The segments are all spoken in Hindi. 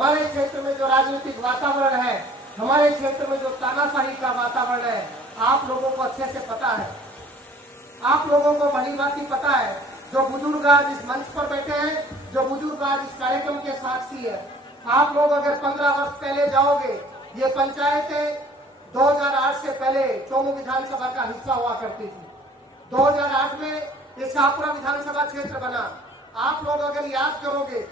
हमारे क्षेत्र में जो राजनीतिक वातावरण है, हमारे क्षेत्र में जो तानाशाही का वातावरण है, आप लोगों को अच्छे से पता है। आप लोगों को भली भांति पता है। जो बुजुर्ग आज इस मंच पर बैठे हैं, जो बुजुर्ग आज इस कार्यक्रम के साक्षी है, आप लोग अगर 15 वर्ष पहले जाओगे, ये पंचायतें 2008 से पहले चोमू विधानसभा का हिस्सा हुआ करती थी। 2008 में ये शाहपुरा विधानसभा क्षेत्र बना। आप लोग अगर याद करोगे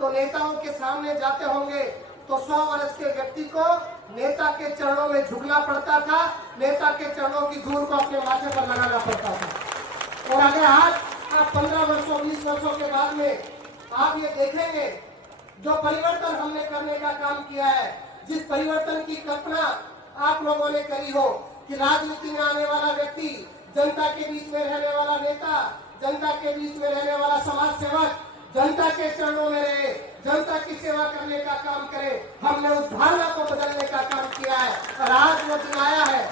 तो नेताओं के सामने जाते होंगे तो 100 वर्ष के व्यक्ति को नेता के चरणों में झुकना पड़ता था, नेता के चरणों की धूल को अपने माथे पर लगाना पड़ता था। और अगर आज आप 15 वर्षों 20 वर्षों के बाद में आप ये देखेंगे जो परिवर्तन हमने करने का काम किया है, जिस परिवर्तन की कल्पना आप लोगों ने करी हो कि राजनीति में आने वाला व्यक्ति जनता के बीच में रहने वाला नेता, जनता के बीच में रहने वाला समाज सेवक, जनता के चरणों में रहे, जनता की सेवा करने का काम करे, हमने उस धारणा को बदलने का काम किया है। और आज वो दिन आया है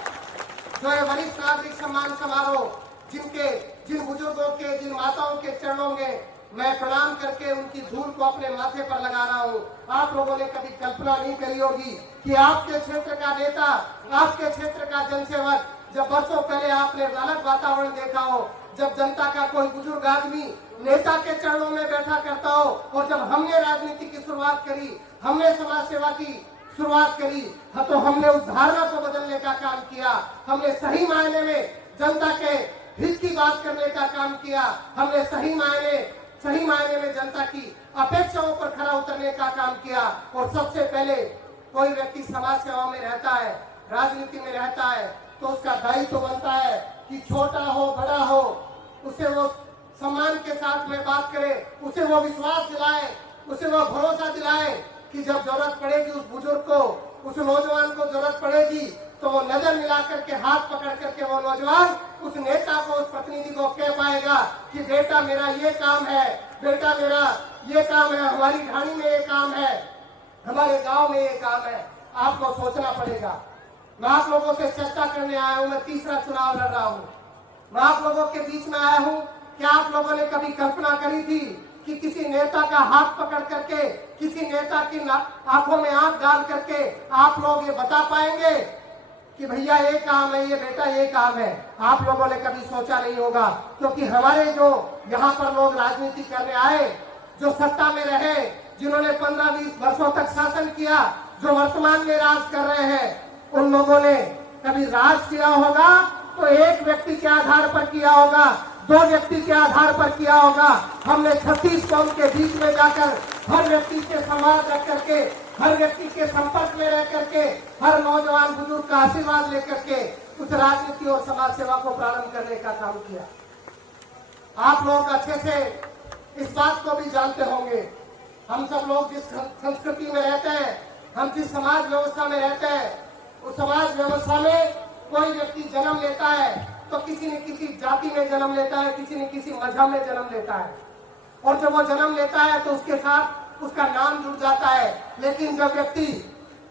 जो ये वरिष्ठ नागरिक सम्मान समारोह, जिन बुजुर्गों के, जिन माताओं के चरणों में मैं प्रणाम करके उनकी धूल को अपने माथे पर लगा रहा हूँ। आप लोगों ने कभी कल्पना नहीं करी होगी कि आपके क्षेत्र का नेता, आपके क्षेत्र का जनसेवक, जब वर्षों पहले आपने अलग वातावरण देखा हो, जब जनता का कोई बुजुर्ग आदमी नेता के चरणों में बैठा करता हो, और जब हमने राजनीति की शुरुआत करी, हमने समाज सेवा की शुरुआत करी, तो हमने उस धारणा को बदलने का काम किया। हमने सही मायने में जनता के हित की बात करने का काम किया। हमने सही मायने में जनता की अपेक्षाओं पर खरा उतरने का काम किया। और सबसे पहले कोई व्यक्ति समाज सेवा में रहता है, राजनीति में रहता है, तो उसका दायित्व तो बनता है कि छोटा हो बड़ा हो, उसे वो सम्मान के साथ में बात करे, उसे वो विश्वास दिलाए, उसे वो भरोसा दिलाए कि जब जरूरत पड़ेगी उस बुजुर्ग को, उस नौजवान को जरूरत पड़ेगी तो वो नजर मिला करके, हाथ पकड़ करके वो नौजवान उस नेता को, उस प्रतिनिधि को कह पाएगा कि बेटा मेरा ये काम है, बेटा मेरा ये काम है, हमारी ढाणी में ये काम है, हमारे गाँव में ये काम है। आपको सोचना पड़ेगा। मैं आप लोगों से चर्चा करने आया हूँ। मैं तीसरा चुनाव लड़ रहा हूँ। मैं आप लोगों के बीच में आया हूँ। क्या आप लोगों ने कभी कल्पना करी थी कि किसी नेता का हाथ पकड़ करके, किसी नेता की आंखों में आंख डाल करके आप लोग ये बता पाएंगे कि भैया ये काम है, ये बेटा ये काम है? आप लोगों ने कभी सोचा नहीं होगा, क्योंकि हमारे जो यहाँ पर लोग राजनीति करने आए, जो सत्ता में रहे, जिन्होंने 15-20 वर्षों तक शासन किया, जो वर्तमान में राज कर रहे हैं, उन लोगों ने कभी राज किया होगा तो एक व्यक्ति के आधार पर किया होगा, 2 व्यक्ति के आधार पर किया होगा। हमने 36 कौम के बीच में जाकर हर व्यक्ति से संवाद रख करके, हर व्यक्ति के संपर्क में रह करके, हर नौजवान बुजुर्ग का आशीर्वाद लेकर के उस राजनीति और समाज सेवा को प्रारंभ करने का काम किया। आप लोग अच्छे से इस बात को भी जानते होंगे, हम सब लोग जिस संस्कृति में रहते हैं, हम जिस समाज व्यवस्था में रहते हैं, उस समाज व्यवस्था में कोई व्यक्ति जन्म लेता है तो किसी न किसी जाति में जन्म लेता है, किसी न किसी मजहब में जन्म लेता है, और जब वो जन्म लेता है तो उसके साथ उसका नाम जुड़ जाता है। लेकिन जब व्यक्ति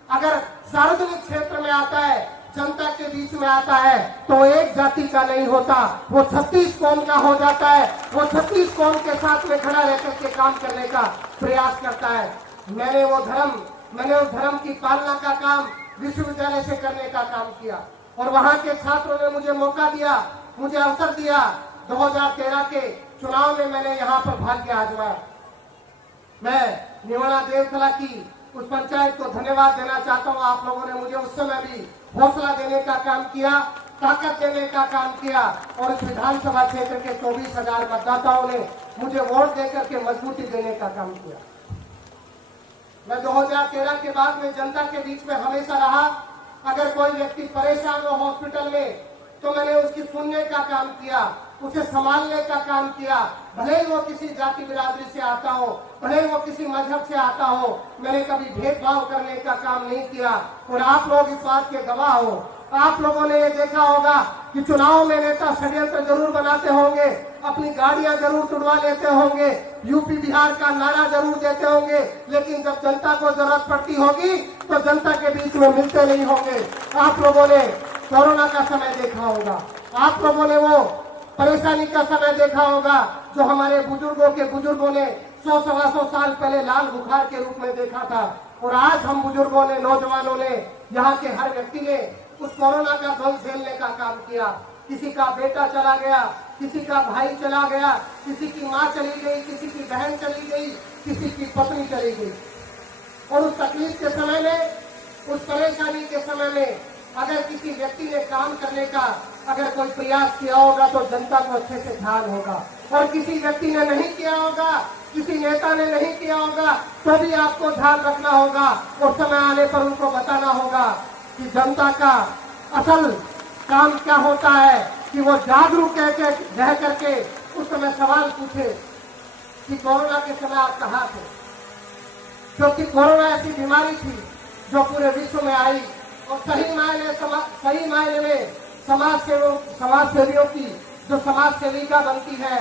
अगर सार्वजनिक क्षेत्र में आता है, जनता के बीच में आता है, तो एक जाति का नहीं होता, वो 36 कौम का हो जाता है। वो 36 कौम के साथ में खड़ा रहकर के काम करने का प्रयास करता है। मैंने उस धर्म की पालना का काम विश्वविद्यालय से करने का काम किया, और वहां के छात्रों ने मुझे मौका दिया, मुझे अवसर दिया। 2013 के चुनाव में मैंने यहाँ पर भाग्य आजमाया। मैं निवाड़ा देवतला की उस पंचायत को धन्यवाद देना चाहता हूँ। आप लोगों ने मुझे उस समय भी हौसला देने का काम किया, ताकत देने का काम किया, और इस विधानसभा क्षेत्र के 24,000 मतदाताओं ने मुझे वोट देकर के मजबूती देने का काम किया। मैं 2013 के बाद में जनता के बीच में हमेशा रहा। अगर कोई व्यक्ति परेशान हो हॉस्पिटल में, तो मैंने उसकी सुनने का काम किया, उसे संभालने का काम किया। भले ही वो किसी जाति बिरादरी से आता हो, भले ही वो किसी मजहब से आता हो, मैंने कभी भेदभाव करने का काम नहीं किया। और आप लोग इस बात के गवाह हो। आप लोगों ने ये देखा होगा कि चुनाव में नेता षड्यंत्र जरूर बनाते होंगे, अपनी गाड़ियां जरूर तुड़वा लेते होंगे, यूपी बिहार का नारा जरूर देते होंगे, लेकिन जब जनता को जरूरत पड़ती होगी तो जनता के बीच में मिलते नहीं होंगे। आप लोगों ने कोरोना का समय देखा होगा, आप लोगों ने वो परेशानी का समय देखा होगा जो हमारे बुजुर्गों ने 100-125 साल पहले लाल बुखार के रूप में देखा था। और आज हम बुजुर्गों ने, नौजवानों ने, यहाँ के हर व्यक्ति ने उस कोरोना का द्वंद झेलने का काम किया। किसी का बेटा चला गया, किसी का भाई चला गया, किसी की माँ चली गई, किसी की बहन चली गई, किसी की पत्नी चली गई। और उस तकलीफ के समय में, उस परेशानी के समय में अगर किसी व्यक्ति ने काम करने का अगर कोई प्रयास किया होगा तो जनता को अच्छे से ध्यान होगा। और किसी व्यक्ति ने नहीं किया होगा, किसी नेता ने नहीं किया होगा, तो भी आपको ध्यान रखना होगा और समय आने पर उनको बताना होगा कि जनता का असल काम क्या होता है, कि वो जागरूक रह करके उस समय सवाल पूछे कि कोरोना के समय आप कहाँ थे। क्योंकि कोरोना ऐसी बीमारी थी जो पूरे विश्व में आई और सही मायने में समाज सेवियों की जो समाज सेविका बनती है